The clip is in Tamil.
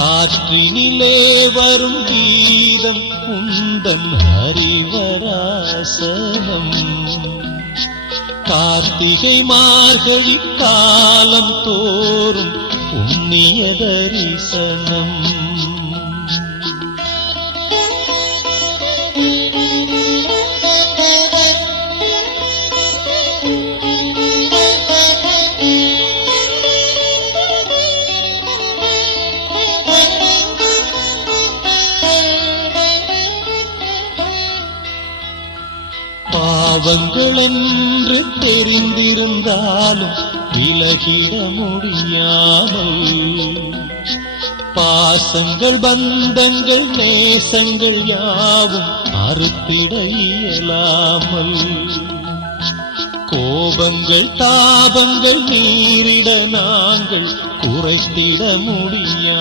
காற்றினிலே வரும் கீதம் உந்தன் ஹரிவராசனம். கார்த்திகை மார்கழி காலம் தோறும் புண்ணிய தரிசனம். பாவங்கள் என்று தெரிந்திருந்தாலும் விலகிட முடியாமல், பாசங்கள் பந்தங்கள் நேசங்கள் யாவும் அறுத்திட இயலாமல், கோபங்கள் தாபங்கள் நீரிட நாங்கள் குறைத்திட முடியா